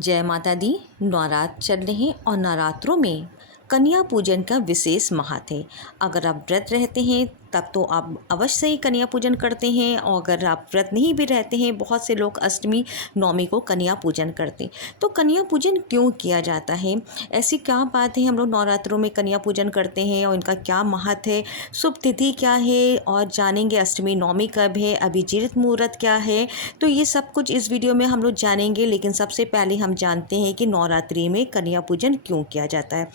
जय माता दी। नवरात्र चल रहे हैं और नवरात्रों में कन्या पूजन का विशेष महत्व है। अगर आप व्रत रहते हैं तब तो आप अवश्य ही कन्या पूजन करते हैं, और अगर आप व्रत नहीं भी रहते हैं, बहुत से लोग अष्टमी नवमी को कन्या पूजन करते हैं। तो कन्या पूजन क्यों किया जाता है, ऐसी क्या बात है हम लोग नवरात्रों में कन्या पूजन करते हैं और इनका क्या महत्व है, शुभ तिथि क्या है, और जानेंगे अष्टमी नवमी कब है, अभिजीत मुहूर्त क्या है। तो ये सब कुछ इस वीडियो में हम लोग जानेंगे। लेकिन सबसे पहले हम जानते हैं कि नवरात्रि में कन्या पूजन क्यों किया जाता है।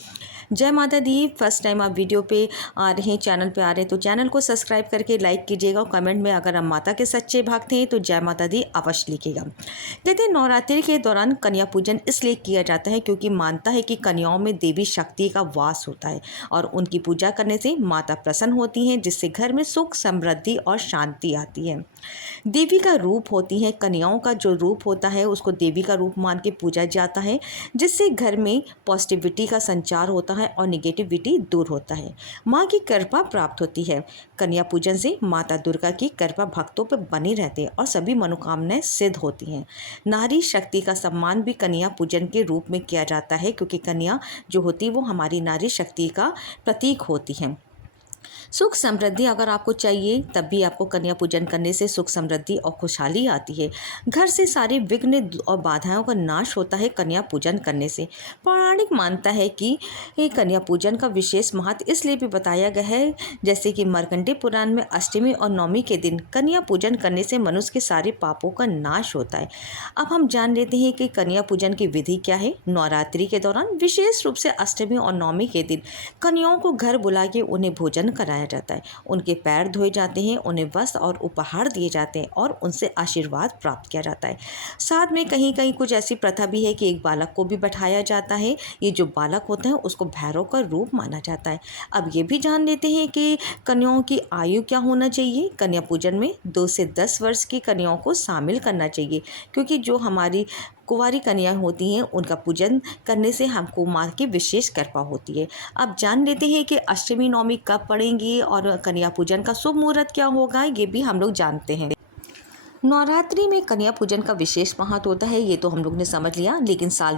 जय माता दी। फर्स्ट टाइम आप वीडियो पे आ रहे हैं, चैनल पे आ रहे हैं, तो चैनल को सब्सक्राइब करके लाइक कीजिएगा और कमेंट में अगर आप माता के सच्चे भक्त हैं तो जय माता दी अवश्य लिखिएगा। कहते हैं नवरात्रि के दौरान कन्या पूजन इसलिए किया जाता है क्योंकि मानता है कि कन्याओं में देवी शक्ति का वास होता है और उनकी पूजा करने से माता प्रसन्न होती हैं, जिससे घर में सुख समृद्धि और शांति आती है। देवी का रूप होती है, कन्याओं का जो रूप होता है उसको देवी का रूप मान के पूजा जाता है, जिससे घर में पॉजिटिविटी का संचार होता है और निगेटिविटी दूर होता है। माँ की कृपा प्राप्त होती है। कन्या पूजन से माता दुर्गा की कृपा भक्तों पर बनी रहती है और सभी मनोकामनाएं सिद्ध होती हैं। नारी शक्ति का सम्मान भी कन्या पूजन के रूप में किया जाता है, क्योंकि कन्या जो होती है वो हमारी नारी शक्ति का प्रतीक होती है। सुख समृद्धि अगर आपको चाहिए तब भी आपको कन्या पूजन करने से सुख समृद्धि और खुशहाली आती है। घर से सारे विघ्न और बाधाओं का नाश होता है कन्या पूजन करने से। पौराणिक मानता है कि ये कन्या पूजन का विशेष महत्व इसलिए भी बताया गया है, जैसे कि मार्कंडेय पुराण में अष्टमी और नवमी के दिन कन्या पूजन करने से मनुष्य के सारे पापों का नाश होता है। अब हम जान लेते हैं कि कन्या पूजन की विधि क्या है। नवरात्रि के दौरान विशेष रूप से अष्टमी और नवमी के दिन कन्याओं को घर बुला के उन्हें भोजन कराया जाता है। उनके पैर धोए जाते हैं, उन्हें वस्त्र और उपहार दिए जाते हैं और उनसे आशीर्वाद प्राप्त किया जाता है। साथ में कहीं कहीं कुछ ऐसी प्रथा भी है कि एक बालक को भी बैठाया जाता है। ये जो बालक होता है उसको भैरव का रूप माना जाता है। अब ये भी जान लेते हैं कि कन्याओं की आयु क्या होना चाहिए। कन्या पूजन में 2 से 10 वर्ष की कन्याओं को शामिल करना चाहिए, क्योंकि जो हमारी कुंवारी कन्याएं होती हैं उनका पूजन करने से हमको माँ की विशेष कृपा होती है। अब जान लेते हैं कि अष्टमी नवमी कब पड़ेंगी और कन्या पूजन का शुभ मुहूर्त क्या होगा, ये भी हम लोग जानते हैं। नवरात्रि में कन्या पूजन का विशेष महत्व होता है, ये तो हम लोग ने समझ लिया। लेकिन साल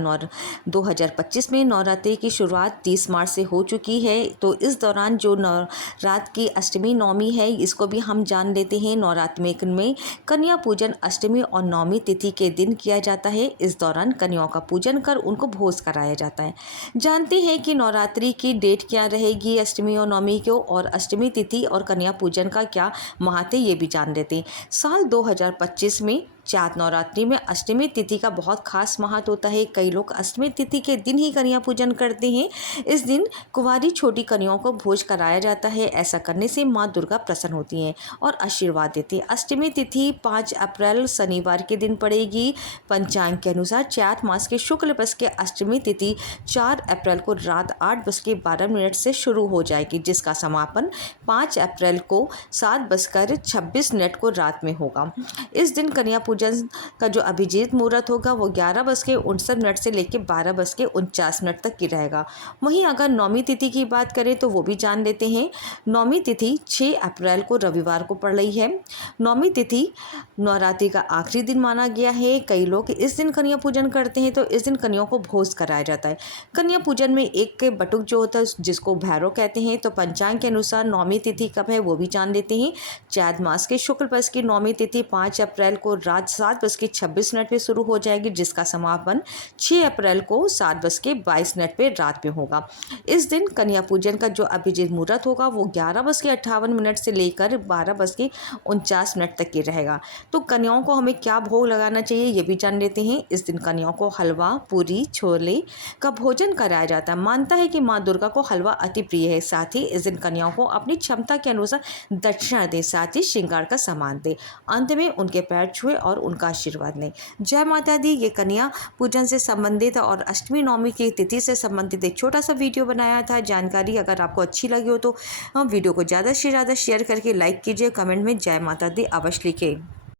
2025 में नवरात्रि की शुरुआत 30 मार्च से हो चुकी है। तो इस दौरान जो नवरात्र की अष्टमी नवमी है इसको भी हम जान लेते हैं। नवरात्र में कन्या पूजन अष्टमी और नवमी तिथि के दिन किया जाता है। इस दौरान कन्याओं का पूजन कर उनको भोज कराया जाता है। जानते हैं कि नवरात्रि की डेट क्या रहेगी अष्टमी और नवमी को, और अष्टमी तिथि और कन्या पूजन का क्या महत्व है ये भी जान लेते हैं। साल 2025 में चार नवरात्रि में अष्टमी तिथि का बहुत खास महत्व होता है। कई लोग अष्टमी तिथि के दिन ही कन्या पूजन करते हैं। इस दिन कुंवारी छोटी कन्याओं को भोज कराया जाता है। ऐसा करने से माँ दुर्गा प्रसन्न होती हैं और आशीर्वाद देती है। अष्टमी तिथि 5 अप्रैल शनिवार के दिन पड़ेगी। पंचांग के अनुसार चैत मास के शुक्ल पक्ष के अष्टमी तिथि 4 अप्रैल को रात 8:12 से शुरू हो जाएगी, जिसका समापन 5 अप्रैल को 7:26 को रात में होगा। इस दिन कन्या पूजन का जो अभिजीत मुहूर्त होगा वो 11:59 से लेकर 12:49 तक की रहेगा। वहीं अगर नवमी तिथि की बात करें तो वो भी जान लेते हैं। नवमी तिथि 6 अप्रैल को रविवार को पड़ रही है। नवमी तिथि नवरात्रि का आखिरी दिन माना गया है। कई लोग इस दिन कन्या पूजन करते हैं, तो इस दिन कन्याओं को भोज कराया जाता है। कन्या पूजन में एक के बटुक जो होता है जिसको भैरव कहते हैं। तो पंचांग के अनुसार नवमी तिथि कब है वो भी जान लेते हैं। चैत मास के शुक्ल पक्ष की नवमी तिथि 5 अप्रैल को रात 7:26 पे शुरू हो जाएगी, जिसका समापन 6 अप्रैल को 7:22 पे रात में होगा। इस दिन कन्या पूजन का जो अभिजीत मुहूर्त होगा वो 11:58 से लेकर 12:49 तक की रहेगा। तो कन्याओं को हमें क्या भोग लगाना चाहिए ये भी जान लेते हैं। इस दिन कन्याओं को हलवा पूरी छोले का भोजन कराया जाता है। मानता है कि माँ दुर्गा को हलवा अति प्रिय है। साथ ही इस दिन कन्याओं को अपनी क्षमता के अनुसार दक्षिणा दें, साथ ही श्रृंगार का सामान दें। अंत में उनके पैर छुए और उनका आशीर्वाद लें। जय माता दी। ये कन्या पूजन से संबंधित और अष्टमी नवमी की तिथि से संबंधित एक छोटा सा वीडियो बनाया था। जानकारी अगर आपको अच्छी लगी हो तो वीडियो को ज़्यादा से ज़्यादा शेयर करके लाइक कीजिए। कमेंट में जय माता दी अवश्य लिखें।